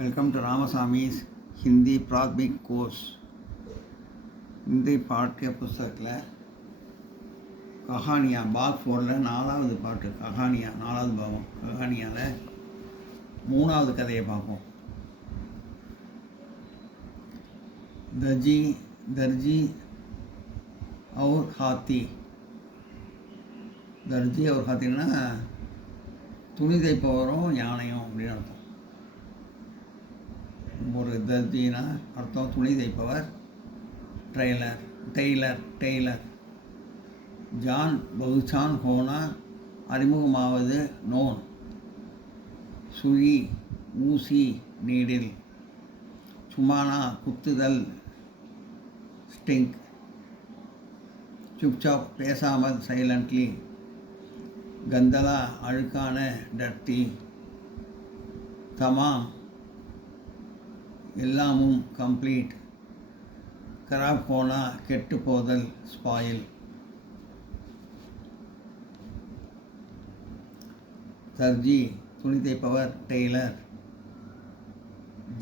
Welcome to Ramasamy's Hindi Prathmik course. இந்த பாட்டிய புஸ்தகத்தில் கஹானியா பாக் 4ல் 4வது பாட்டு கஹானியா 4வது பாகம். கஹானியாவில் 3வது கதையை பார்ப்போம். தர்ஜி அவர் ஹாத்தி. தர்ஜி அவர் ஹாத்தின்னா துணி தைப்பவரும் யானையும் அப்படின்னு அர்த்தம். ஒரு தர்ஜினா அர்த்தம் துணி தைப்பவர். டெய்லர். ஜான் பகுச்சான் ஹோனா அறிமுகமாவது நோன். சுழி ஊசி நீடில். சுமானா குத்துதல் ஸ்டிங்க். சுப்சாப் பேசாமல் சைலண்ட்லி. கந்தலா அழுக்கான டர்ட்டி. தமாம் எல்லாமும் கம்ப்ளீட். கராப் போனா கெட்டு போதல் ஸ்பாயில். தர்ஜி துணி தைப்பவர் டெய்லர்.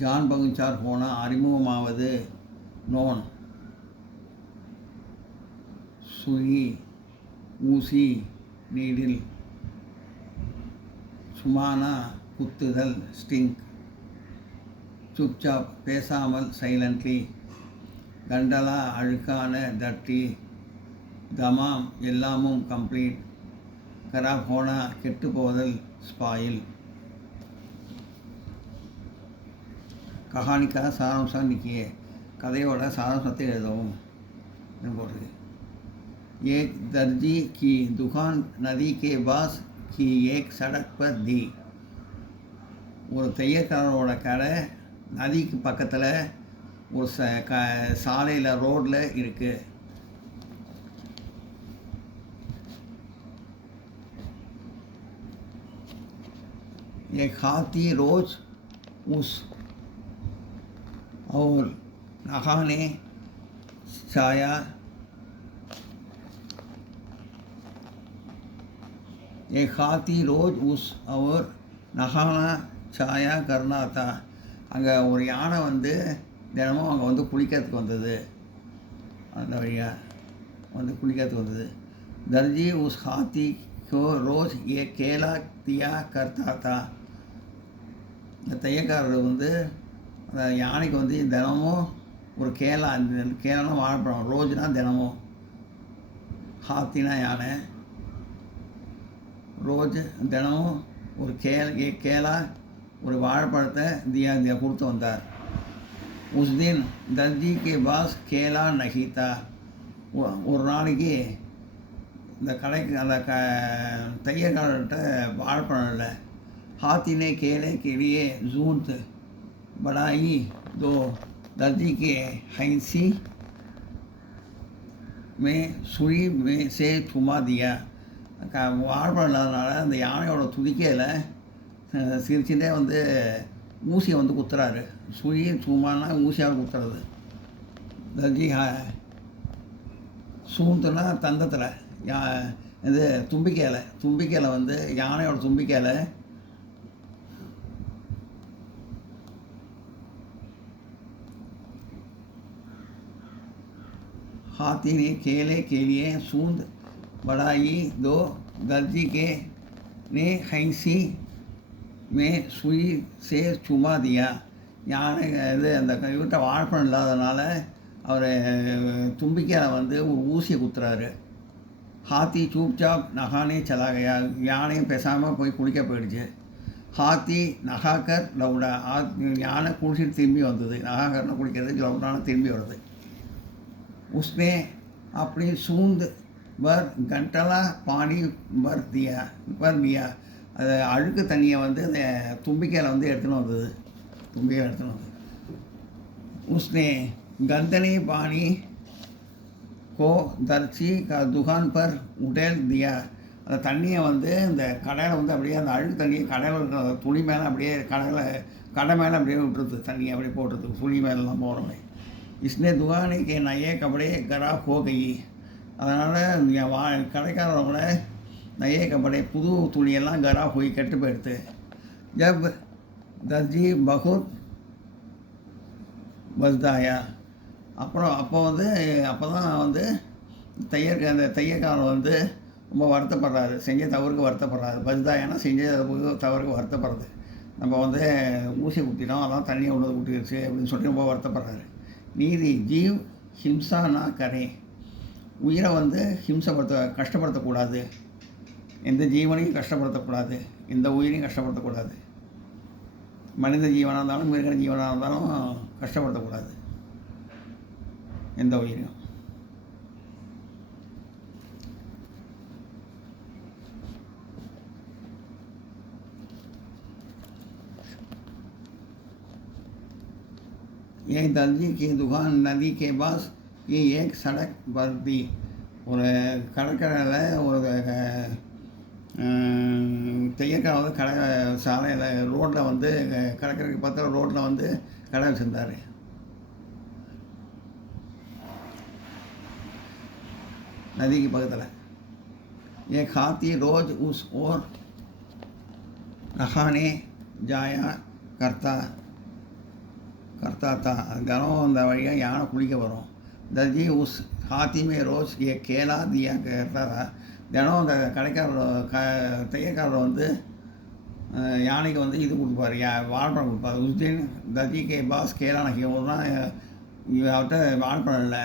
ஜான் பகுச்சார் போனா அறிமுகமாவது நோன். சுயி ஊசி நீடில். சுமானா குத்துதல் ஸ்டிங்க். சுப்சாப் பேசாமல் சைலண்ட்லி. கண்டலா அழுக்கான டர்ட்டி. தமாம் எல்லாமும் கம்ப்ளீட். கராப் ஹோனா கெட்டு போதல் ஸ்பாயில். கஹானிக்காக சாராம்சம் நிற்கிய கதையோட சாராம்சத்தை எழுதவும் போடுறது. एक दर्जी की दुकान नदी के पास की एक सड़क पर थी. ஒரு தையக்காரரோட கடை நதிக்கு பக்கத்தில் ஒரு சாலையில் ரோடில் இருக்குது. एक हाथी रोज उस और नहाने छाया. एक हाथी रोज उस और नहाना छाया करना था. அங்கே ஒரு யானை தினமும் அங்கே குளிக்கிறதுக்கு வந்தது. அந்த வழியாக குளிக்கிறதுக்கு வந்தது. தர்ஜி உஸ் ஹாத்தி को रोज ये केला दिया करता था. இந்த தையக்காரர் அந்த யானைக்கு தினமும் ஒரு கேலானா வாழைப்பழம். ரோஜ்னா தினமும், ஹாத்தினா யானை. ரோஜ் தினமும் ஒரு கேலா ஒரு வாழைப்பழத்தை தியா கொடுத்து வந்தார். உஸ் தின் தர்ஜி கே பாஸ் கேலா நஹீதா. ஒரு நாளைக்கு இந்த கடைக்கு அந்த தையக்காரர்கிட்ட வாழைப்பழம் இல்லை. हाथी ने केले के लिए जूत बढ़ाई तो दर्जी के हैंसी में सुई में से थुमा दिया. வாழைப்பழம் இல்லாதனால அந்த யானையோட துதிக்கையில் சிரிச்சுட்டே ஊசியை குத்துறாரு. சுழி சும்மானா ஊசியால் குத்துறது. தர்ஜி சூந்துனா தந்தத்தில் இது தும்பிக்கையில் யானையோட தும்பிக்கையில் हाथी ने केले के लिए सूंद बढ़ाई दो दर्जी के ने हैंसी में सुई से चुमा दिया. யானை அந்த இவர்கிட்ட வாழைப்பழம் இல்லாதனால அவர் தும்பிக்கையில் ஒரு ஊசியை குத்துறாரு. ஹாத்தி சூப்சாப் நகானே சலாகையா. யானையும் பேசாமல் போய் குளிக்க போயிடுச்சு. ஹாத்தி நகாக்கர் லவுடா. யானை குளிச்சுட்டு திரும்பி வந்தது. நகாக்கர்னு குளிக்கிறது, லவுடான திரும்பி வருது. उसने अपनी सूंद भर घंटला पानी भर दिया. அது அழுக்கு தண்ணியை அந்த தும்பிக்கையில் எடுத்துன்னு வந்தது. उसने गंदले पानी को दर्जी का दुकान पर उड़ेल दिया. அந்த தண்ணியை இந்த கடையில் அப்படியே அந்த அழுக்கு தண்ணியை கடையில் இருக்கிற துணி மேலே அப்படியே கடை மேலே அப்படியே விட்டுருது. தண்ணியை அப்படியே போட்டுறது துணி மேலெலாம் போகிறோமே. इसने दुकान के नए कपड़े खराब हो गई. அதனால் கடைக்காரரோட நயே கபடே புது துணியெல்லாம் खराब हुई கெட்டு போயிடுது. जब दर्जी बहुत பஸ்தாயா. அப்புறம் அப்போ தான் வந்து அந்த தையற்காரர் வந்து ரொம்ப வருத்தப்படுறாரு, செஞ்ச தவறுக்கு வருத்தப்படுறாரு. பஸ்தாயானா செஞ்ச தவறுக்கு வருத்தப்படுறது. நம்ம வந்து ஊசி குத்திட்டோம், அதான் தண்ணியை உள்ளது குத்திடுச்சு அப்படின்னு சொல்லிட்டு ரொம்ப வருத்தப்படுறாரு. நீதி ஜீவ் ஹிம்சா நா கரே. உயிரை வந்து கஷ்டப்படுத்தக்கூடாது. எந்த ஜீவனையும் கஷ்டப்படுத்தக்கூடாது, எந்த உயிரையும் கஷ்டப்படுத்தக்கூடாது. மனித ஜீவனாக இருந்தாலும் மிருக ஜீவனாக இருந்தாலும் கஷ்டப்படுத்தக்கூடாது எந்த உயிரையும். एक दर्जी की दुकान नदी के पास ये एक सड़क पर थी. ஒரு கடற்கரையில் ஒரு தையற்காரர் வந்து கடை சாலையில் ரோட்டில் வந்து கடற்கரைக்கு பார்த்தா ரோட்டில் வந்து கடை வச்சுருந்தார். நதிக்கு பக்கத்தில். एक हाथी रोज उस ओर नहाने जाया करता था. தினம் அந்த வழியாக யானை குளிக்க வரும். दर्जी उस हाथी में रोज ये केला दिया करता था. தினம் அந்த தையற்காரர் வந்து யானைக்கு வந்து இது கொடுப்பார், வாழைப்பழம் கொடுப்பார். उस दिन दर्जी के पास केला नहीं. ஒரு நாள் அவர்கிட்ட வாழைப்பழம் இல்லை.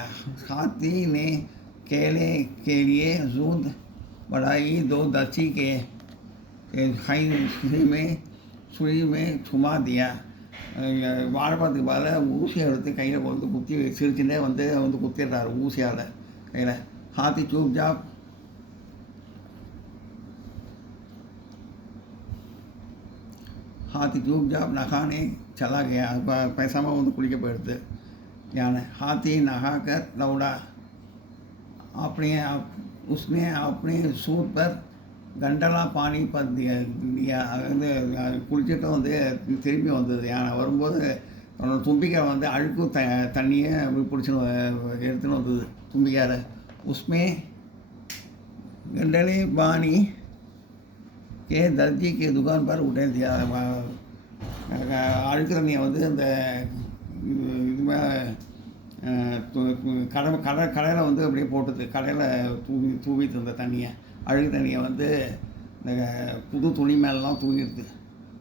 हाथी ने केले के लिए जूद बढ़ाई. दो दर्जी के सुई में छुमा दिया. வாழைப்பழத்துக்கு பதில் ஊசியை எடுத்து கையில் கொண்டு குத்தி சிரிச்சுட்டே வந்து குத்திடுறாரு ஊசியால் கையில். हाथी चुपचाप नहाने चला गया. पैसामा வந்து குளிக்க போயிடுது யானை. हाथी नहाकर लौटा. उसने अपने सूट पर गंडला पानी पर दिया. அது வந்து குளிச்சுட்டு வந்து திரும்பி வந்தது யானை. வரும்போது அவனோட தும்பிக்கை வந்து அழுக்கு தண்ணியை பிடிச்சின்னு எடுத்துன்னு வந்தது தும்பிக்கையால். உஸ்மே गंडले पानी के दर्जी के दुकान पर उठे दिया. அழுக்கு தண்ணியை வந்து அந்த இது மேலே கடையில் வந்து அப்படியே போட்டது. கடையில் தூவிட்டு இருந்த தண்ணியை, அழுகு தண்ணியை வந்து இந்த புது துணி மேலெலாம்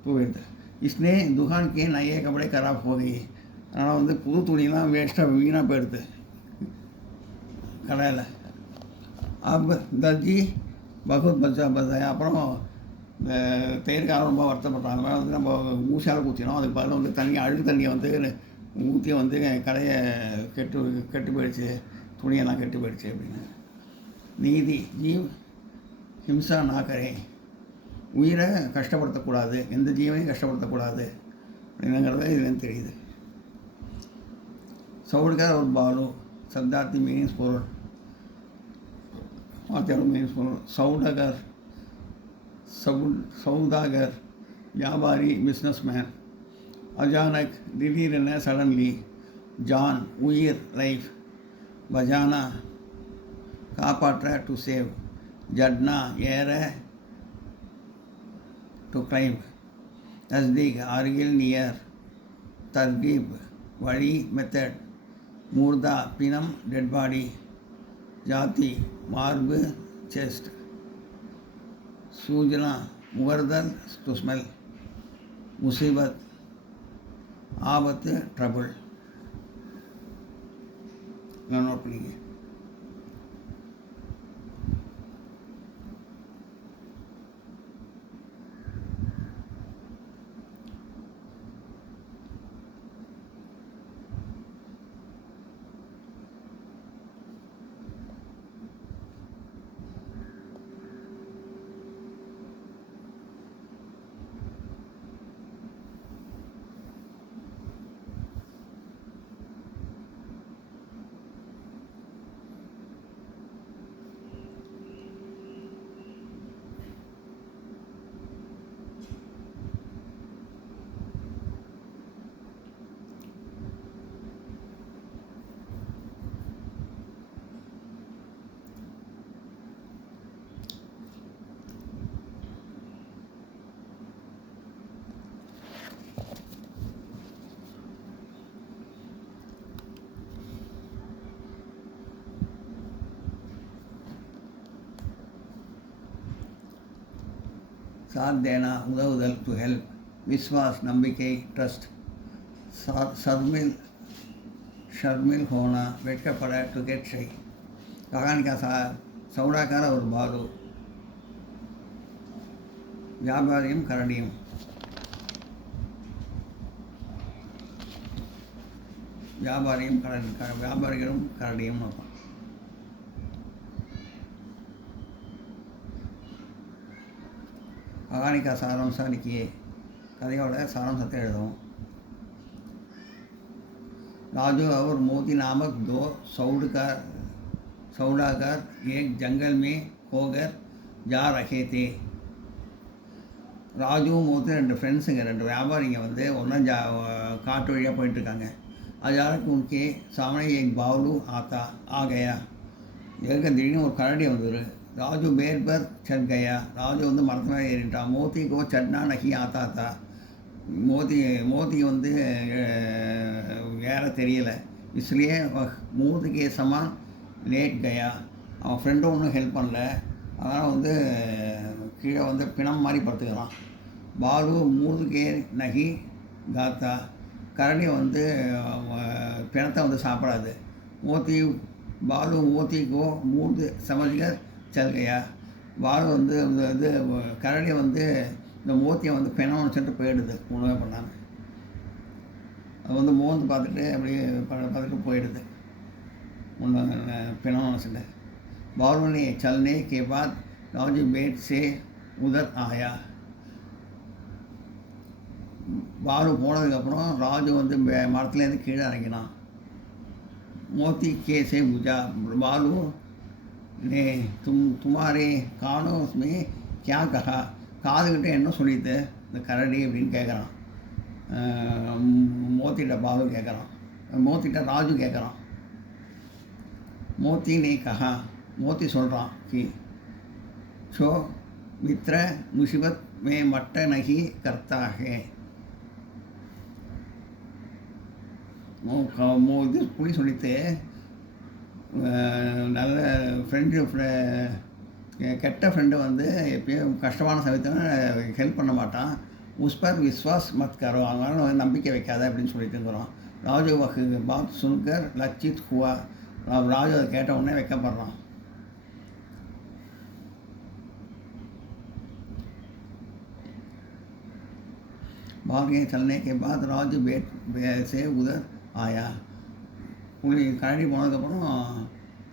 தூவிடுது. इसने दुकान के नए कपड़े खराब हो गई. அதனால் வந்து புது துணிலாம் வேஸ்ட்டாக வீணாக போயிடுது கடையில். அப் தர்ஜி பகுத் பசாயா. அப்புறம் இந்த தையற்காரர் ரொம்ப வருத்தப்படுறாங்க. வந்து நம்ம ஊசியால் குத்தினோம், அதுக்கு பதில் வந்து அழுக்கு தண்ணியை வந்து ஊற்றி வந்து கடையை கெட்டு போயிடுச்சு, துணியெல்லாம் கெட்டு போயிடுச்சு அப்படின்னு. நீதி ஜீவ் ஹிம்சா நா கரே. உயிரை கஷ்டப்படுத்தக்கூடாது, எந்த ஜீவனையும் கஷ்டப்படுத்தக்கூடாது அப்படிங்கிறது இதுலேருந்து தெரியுது. சவுடுகர் ஒரு பாலு. சப்தார்த்தி மீனிங்ஸ் பொருள். வாத்தியார் மீனிங்ஸ் பொருள். சவுதாகர் வியாபாரி, பிஸ்னஸ்மேன். அச்சானக் திடீரென, சடன்லி. ஜான் உயிர், லைஃப். பஜானா காப்பாற்ற, டு சேவ். ஜட்னா ஏற, டு கிளைம். நஸ்தீக் அருகில், நியர். தர்கீப் வழி, மெத்தட். மூர்தா பிணம், டெட் பாடி. ஜாதி மார்பு, செஸ்ட். सूजना मुगरदल, टू स्मेल. मुसीबत आबत, ट्रबल. नोट करिए. साथ देना, उदल टू हेल्प, विश्वास नம்பிக்கை ट्रस्ट, शर्मिल होना वेटकपड़ा टू गेट शाई। कहानी का सौड़ाकार और बालू व्यापारियम करडियम। व्यापारिகளும் கரடியும் அர்த்தம். कहानी का सारांश लिखिए, कथोड़ सारांशते எழுதவும். राजू और मोती नामक दो सौदागर एक जंगल में होकर जा रहे थे. ராஜு மோத்தி ரெண்டு ஃப்ரெண்ட்ஸுங்க, ரெண்டு வியாபாரிங்க வந்து ஒன்றா காட்டு வழியாக போயிட்டுருக்காங்க. अचानक उनके सामने एक बावलू आ गया. எதுக்கு திடீர்னு ஒரு கரடி வந்தது. ராஜு पेड़ पर चढ़ गया. ராஜு வந்து மரத்து மேலே ஏறிட்டான். मोती को चढ़ना नहीं आता था. मोती வந்து ஏற தெரியலை. इसलिए मूर्त के समान लेट गया. அவன் ஃப்ரெண்டும் ஒன்றும் ஹெல்ப் பண்ணல. அதனால் வந்து கீழே வந்து பிணம் மாதிரி படுத்துக்கிறான். பாலு मूर्त के नहीं गाता. கரடி வந்து பிணத்தை வந்து சாப்பிடாது. பாலு மோத்திக்கோ மூர்த்து சமஜ்கர் चल गया. பாலு வந்து இது கரடி வந்து இந்த மோத்தியை வந்து பிணம் வச்சுட்டு போயிடுது, ஒன்றுமே பண்ணாமல். அது வந்து மோந்து பார்த்துட்டு அப்படியே பார்த்துட்டு போயிடுது, ஒன்று பிணம் வச்சுட்டு. बालू ने चलने के बाद राजू बेट से उधर आया. பாலு போனதுக்கப்புறம் ராஜு வந்து மரத்துலேருந்து கீழே இறங்கினான். मोती कैसे बुझा. बालू ने तुम्हारे कानों में क्या कहा. காதுகிட்ட என்ன சொல்லிட்டு இந்த கரடி அப்படின்னு கேட்குறான். மோத்திட்ட பாலு கேட்குறான், மோத்திட்ட ராஜு கேட்குறான். मोती ने कहा, मोती சொல்கிறான் कि जो मित्र मुसीबत में मट्ट नहीं करता है. இது புளி சொல்லிட்டு நல்ல கெட்ட ஃப்ரெண்டு வந்து எப்பயும் கஷ்டமான சமயத்தில் ஹெல்ப் பண்ண மாட்டான். உஸ்பர் விஸ்வாஸ் மத் கரோ, அதனால நம்பிக்கை வைக்காத அப்படின்னு சொல்லிட்டுங்கிறோம். ராஜு வகு பாத் சுன்கர் லச்சித் ஹுவா. ராஜு அதை கேட்ட உடனே வைக்கப்படுறான். भागे चलने के बाद राजू बेट से उधर आया. கரடி போனதுக்கப்புறம்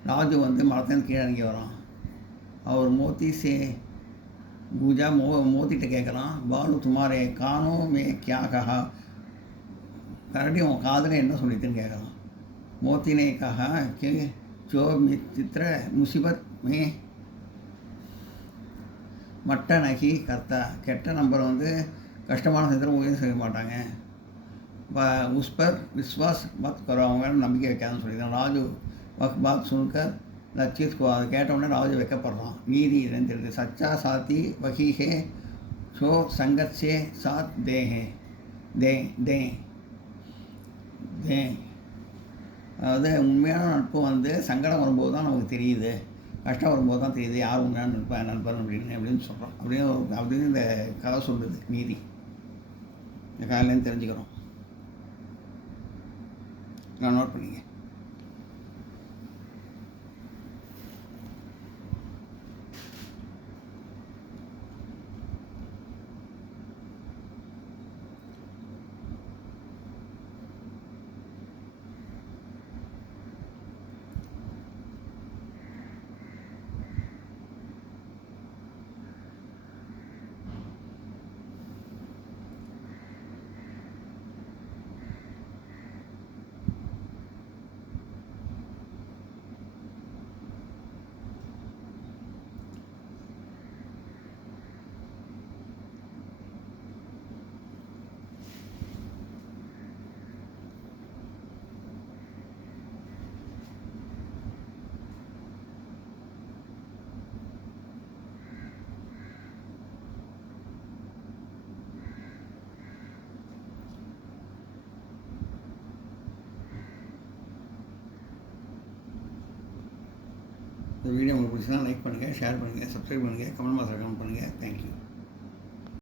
ராஜு வந்து மரத்துலேருந்து கீழே இறங்கி வரான். அவர் मोती से पूजा मोतीட்ட கேட்குறான், பாலு तुम्हारे कानों में क्या कहा. கரடி உன் காதில் என்ன சொல்லிட்டுன்னு கேட்குறான். मोती ने कहा कि जो मित्र मुसीबत में मट्ट नहीं करता. கெட்ட நம்பர் வந்து கஷ்டமான சமயத்தில் உதவி செய்ய மாட்டாங்க. उस पर विश्वास मत करो, அவங்க நம்பிக்கை வைக்காதுன்னு சொல்லிடுறான். ராஜு பாத் சுன்கர் லச்சித் को அதை கேட்டவுடனே ராஜு வைக்கப்படுறான். நீதி இருந்திருக்கு. சச்சா சாத்தி வகி ஹே ஷோ சங்கத் சே சாத் தே ஹே தே தே தே. அதாவது உண்மையான நட்பு வந்து சங்கடம் வரும்போது தான் நமக்கு தெரியுது, கஷ்டம் வரும்போது தான் தெரியுது யார் உண்மையான நண்பன் அப்படின்னு சொல்கிறோம். அப்படின்னு இந்த கதை சொல்லுது. நீதி இந்த கதையிலேருந்து தெரிஞ்சுக்கிறோம். நான் நோட் பண்ணிங்க. இந்த வீடியோ உங்களுக்கு பிடிச்சா லைக் பண்ணுங்கள், ஷேர் பண்ணுங்கள், சப்ஸ்கிரைப் பண்ணுங்கள், கமெண்ட் பாக்ஸில் கமெண்ட் பண்ணுங்கள். தேங்க்யூ.